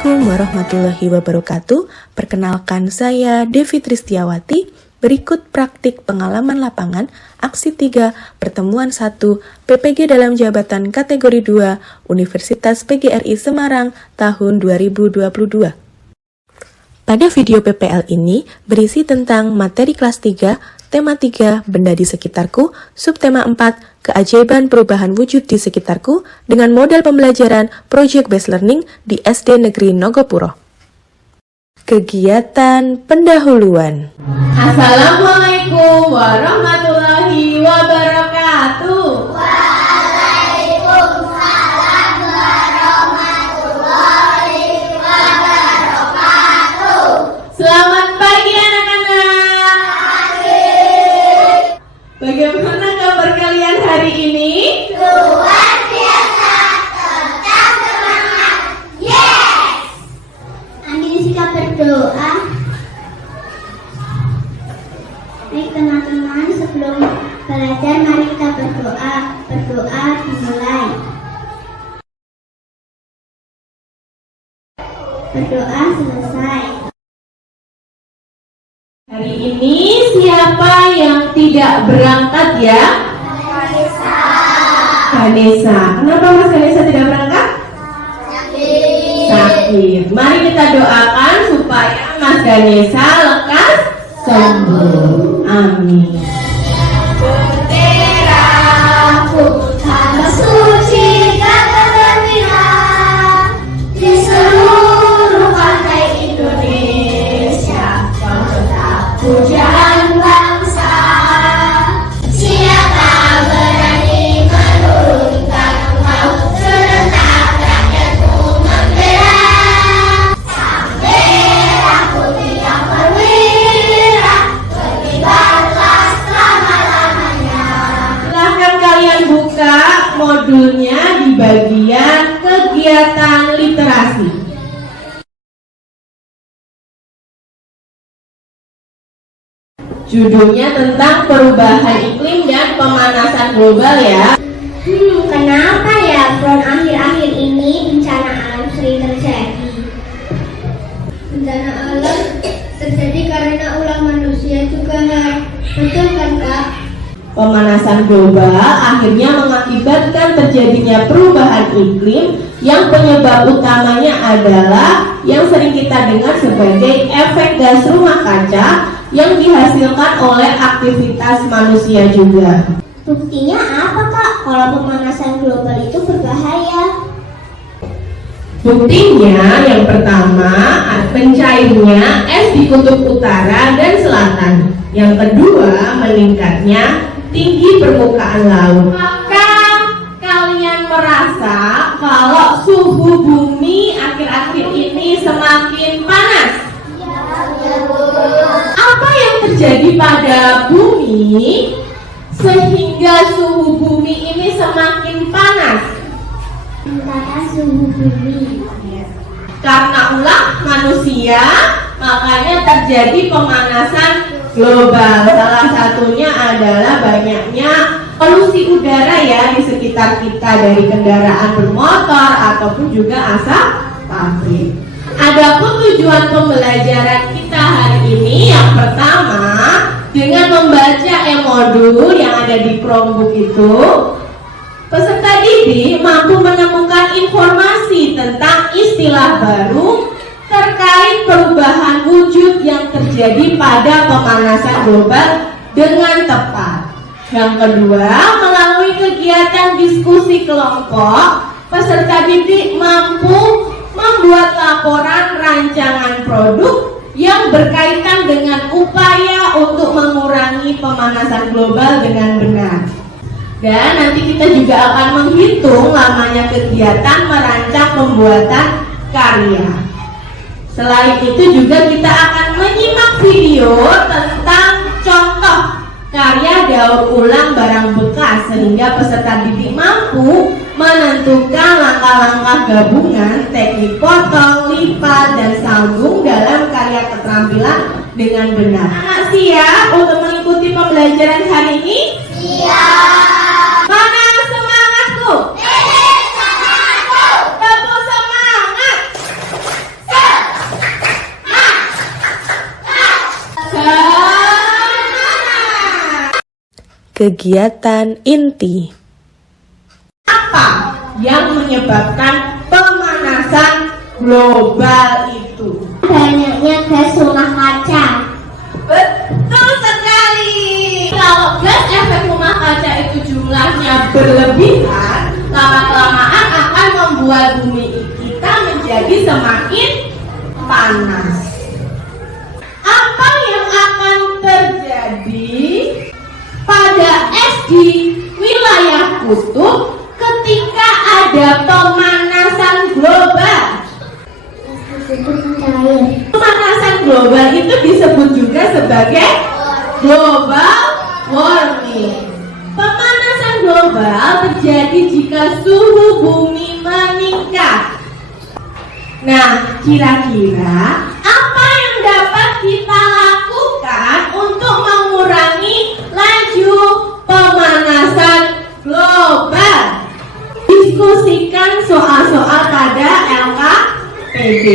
Assalamualaikum warahmatullahi wabarakatuh. Perkenalkan saya Devi Tristiawati. Berikut praktik pengalaman lapangan aksi 3 pertemuan 1 PPG dalam jabatan kategori 2 Universitas PGRI Semarang tahun 2022. Pada video PPL ini berisi tentang materi kelas 3, tema 3 benda di sekitarku, subtema 4 keajaiban perubahan wujud di sekitarku dengan model pembelajaran Project Based Learning di SD Negeri Nogopuro. Kegiatan pendahuluan. Assalamualaikum warahmatullahi wabarakatuh. Waalaikumsalam warahmatullahi wabarakatuh. Selamat pagi anak-anak. Bagaimana kabar kalian hari ini? Luar biasa, tetap semangat. Yes. Ambil sikap berdoa. Baik teman-teman, sebelum belajar mari kita berdoa. Berdoa dimulai. Berdoa selesai. Hari ini siapa yang tidak berangkat ya? Vanessa. Kenapa Mas Vanessa tidak berangkat? Sakit. Mari kita doakan supaya Mas Vanessa lekas sembuh. Amin. Benderaku tanah suci kata terbilang di seluruh pantai Indonesia. Kau tetap pujaan bangsa. Siapa berani menurunkan engkau serentak rakyatku membela. Sang putih yang perwira berkibarlah selama-lamanya. Silahkan kalian buka modulnya di bagian kegiatan literasi. Judulnya tentang perubahan iklim dan pemanasan global ya. Kenapa ya Bron akhir-akhir ini bencana alam sering terjadi? Bencana alam terjadi karena ulah manusia juga, betul kan Kak? Pemanasan global akhirnya mengakibatkan terjadinya perubahan iklim yang penyebab utamanya adalah yang sering kita dengar sebagai efek gas rumah kaca yang dihasilkan oleh aktivitas manusia juga. Buktinya apa Kak kalau pemanasan global itu berbahaya? Buktinya yang pertama mencairnya es di kutub utara dan selatan. Yang kedua meningkatnya tinggi permukaan laut. Maka kalian merasa kalau suhu bumi akhir-akhir ini semakin panas. Apa yang terjadi pada bumi sehingga suhu bumi ini semakin panas? Antara suhu bumi. Karena ulah manusia, makanya terjadi pemanasan global. Salah satunya adalah banyaknya polusi udara ya di sekitar kita dari kendaraan bermotor ataupun juga asap pabrik. Adapun tujuan pembelajaran kita hari ini yang pertama dengan membaca e-modul yang ada di Chromebook itu, peserta didik mampu menemukan informasi tentang istilah baru terkait perubahan wujud yang terjadi pada pemanasan global dengan tepat. Yang kedua, melalui kegiatan diskusi kelompok, peserta didik mampu membuat laporan rancangan produk yang berkaitan dengan upaya untuk mengurangi pemanasan global dengan benar. Dan nanti kita juga akan menghitung lamanya kegiatan merancang pembuatan karya. Selain itu juga kita akan menyimak video tentang contoh karya daur ulang barang bekas sehingga peserta didik mampu menentukan langkah-langkah gabungan teknik potong, lipat, dan sambung dalam karya keterampilan dengan benar. Anak siap untuk mengikuti pembelajaran hari ini? Siap. Mana semangatku? Semangatku. Tepuk semangat. kegiatan inti. Apa yang menyebabkan pemanasan global itu? Banyaknya gas rumah kaca. Betul sekali. Kalau gas efek rumah kaca itu jumlahnya berlebihan, lama-kelamaan akan membuat bumi kita menjadi semakin panas. Apa yang akan terjadi pada es di wilayah kutub ketika ada pemanasan global? Pemanasan global itu disebut juga sebagai global warming. Pemanasan global terjadi jika suhu bumi meningkat. Nah, kira-kira apa yang dapat kita lakukan untuk mengurangi laju pemanasan global? Diskusikan soal-soal pada LKPD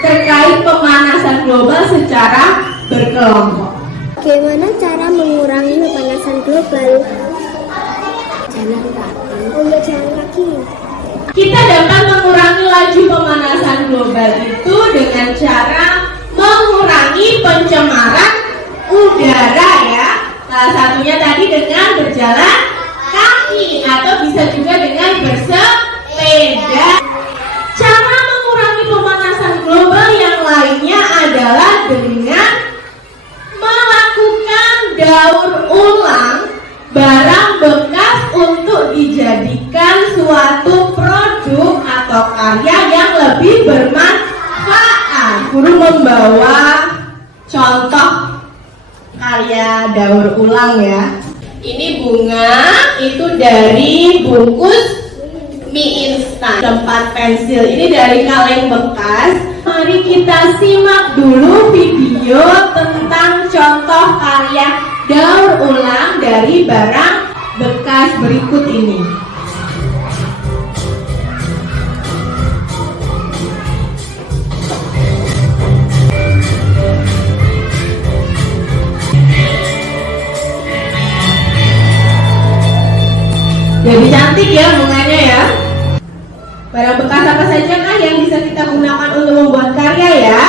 terkait pemanasan global secara berkelompok. Bagaimana cara mengurangi pemanasan global? Jalan kaki. Kita dapat mengurangi laju pemanasan global itu dengan cara mengurangi pencemaran udara ya. Salah satunya tadi dengan berjalan kaki atau bisa juga dengan bersepeda. Cara mengurangi pemanasan global yang lainnya adalah dengan melakukan daur ulang barang bekas untuk dijadikan suatu produk atau karya yang lebih bermanfaat. Guru membawa contoh karya daur ulang ya. Ini bunga, itu dari bungkus mie instan. Tempat pensil, ini dari kaleng bekas. Mari kita simak dulu video tentang contoh karya daur ulang dari barang bekas berikut ini. Jadi cantik ya bunganya ya. Barang bekas apa saja kan yang bisa kita gunakan untuk membuat karya ya?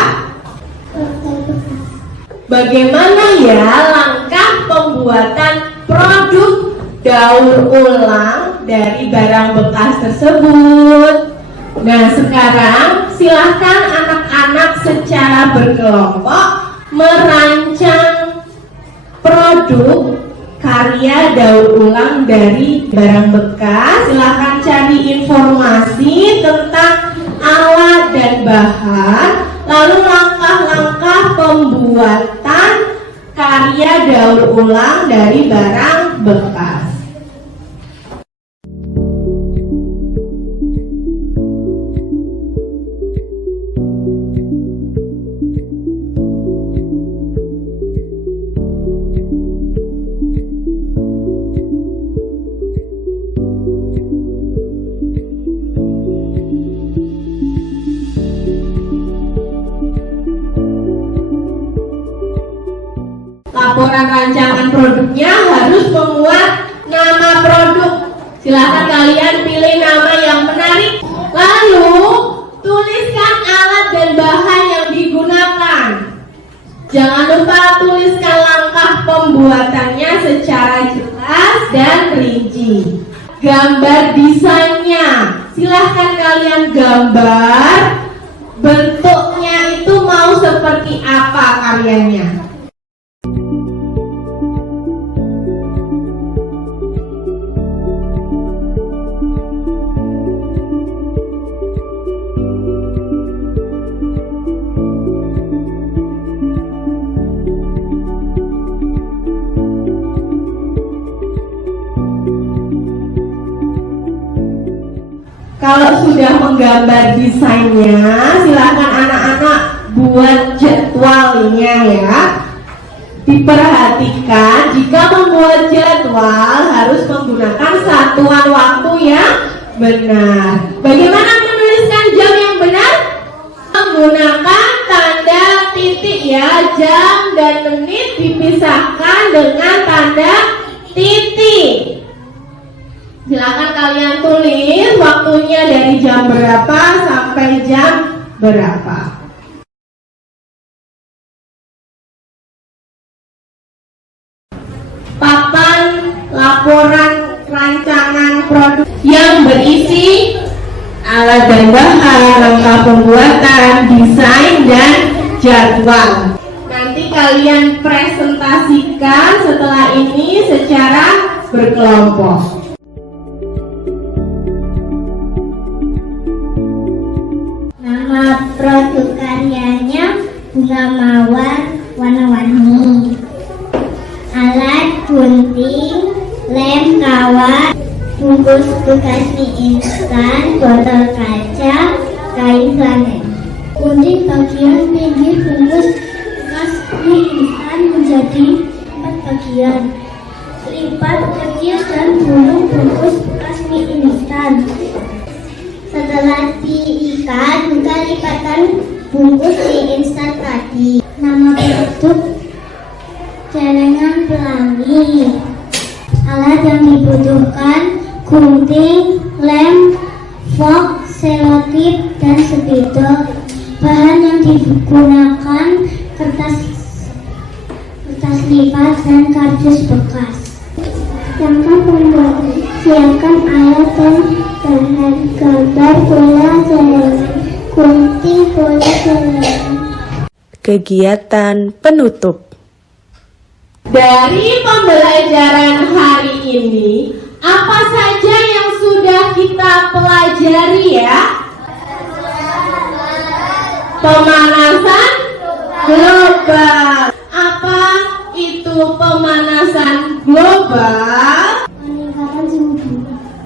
Bagaimana ya langkah pembuatan produk daur ulang dari barang bekas tersebut? Nah, sekarang silahkan anak-anak secara berkelompok merancang produk karya daur ulang dari barang bekas. Silahkan cari informasi tentang alat dan bahan, lalu langkah-langkah pembuatan karya daur ulang dari barang bekas. Laporan rancangan produknya harus memuat nama produk. Silahkan kalian pilih nama yang menarik. Lalu tuliskan alat dan bahan yang digunakan. Jangan lupa tuliskan langkah pembuatannya secara jelas dan rinci. Gambar desainnya. Silahkan kalian gambar bentuknya itu mau seperti apa karyanya. Kalau sudah menggambar desainnya, silakan anak-anak buat jadwalnya ya. Diperhatikan jika membuat jadwal harus menggunakan satuan waktu yang benar. Bagaimana menuliskan jam yang benar? Menggunakan tanda titik ya. Jam dan menit dipisahkan dengan tanda titik. Silakan kalian tulis waktunya dari jam berapa sampai jam berapa. Papan laporan rancangan produk yang berisi alat dan bahan, langkah pembuatan, desain, dan jadwal. Nanti kalian presentasikan setelah ini secara berkelompok. Nama produk karyanya bunga mawar warna-warni. Alat gunting, lem kawat, bungkus bekas mie instan, botol kaca, kain flanel. Gunting bagian pinggir bungkus bekas mie instan menjadi 4 bagian. Lipat kecil dan gulung bungkus bekas mie instan. Setelah diikat, buka lipatan bungkus mie instan tadi. Nama produk celengan pelangi. Alat yang dibutuhkan gunting, lem, fork, selotip, dan spidol. Bahan yang digunakan kertas lipat dan kardus bekas. Langkah pembuatan: siapkan alat dan bahan. Gambar bola celengan, gunting bola celengan. Kegiatan penutup. Dari pembelajaran hari ini, apa saja yang sudah kita pelajari ya? Pemanasan global. Apa itu pemanasan global? Peningkatan suhu bumi.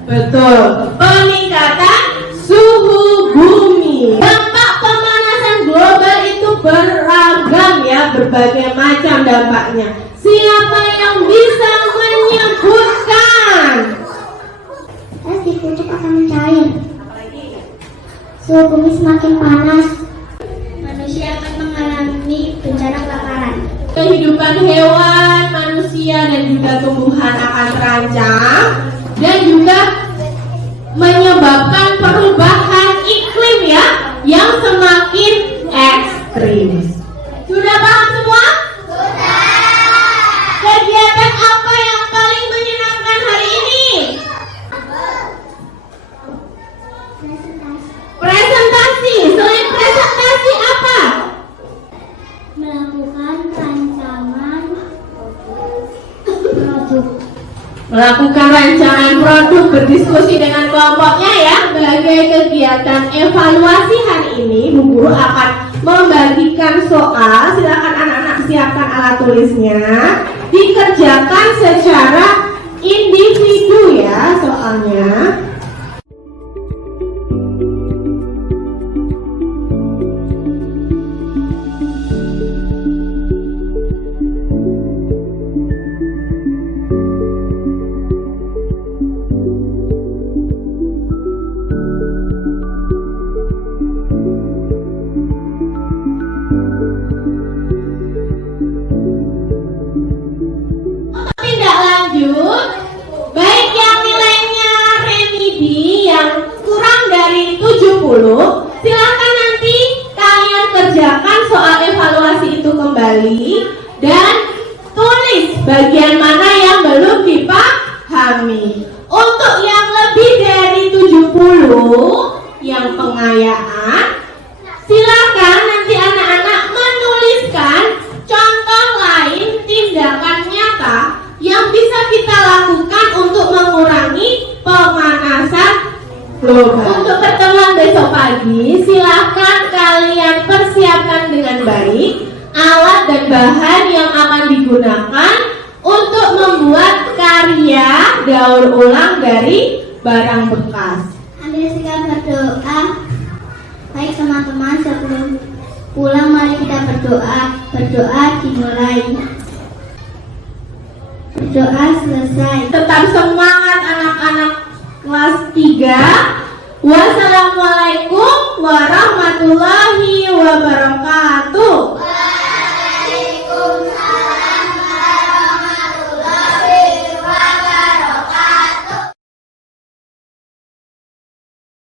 Betul, peningkatan suhu bumi. Dampak pemanasan global itu beragam ya, berbagai macam dampaknya. Siapa yang bisa menyebutkan? Es di puncak akan mencair. Suhu bumi semakin panas. Manusia akan mengalami bencana kelaparan. Kehidupan hewan, manusia, dan juga tumbuhan akan terancam dan juga menyebabkan perubahan iklim ya yang semakin ekstrim. Sudah paham semua? Sudah. Kegiatan apa yang paling menyenangkan hari ini? Presentasi. Selain presentasi apa? Melakukan rancangan produk. Melakukan rancangan produk, berdiskusi dengan kelompoknya ya. Sebagai kegiatan evaluasi hari ini, Bu Guru akan membagikan soal. Silakan anak-anak siapkan alat tulisnya. Dikerjakan secara individu ya soalnya. Tindak lanjut, baik yang nilainya remedi yang kurang dari 70, silakan nanti kalian kerjakan soal evaluasi itu kembali dan tulis bagian mana yang belum dipahami. Untuk yang lebih dari 70, yang pengayaan, silakan nanti anak-anak menuliskan contoh lain tindakan nyata yang bisa kita lakukan untuk mengurangi pemanasan global. Untuk pertemuan besok pagi, silakan kalian persiapkan dengan baik alat dan bahan yang akan digunakan untuk membuat karya daur ulang dari barang bekas. Ambil sikap berdoa. Baik teman-teman, sebelum pulang mari kita berdoa. Berdoa dimulai. Berdoa selesai. Tetap semangat anak-anak kelas 3. Wassalamualaikum warahmatullahi wabarakatuh.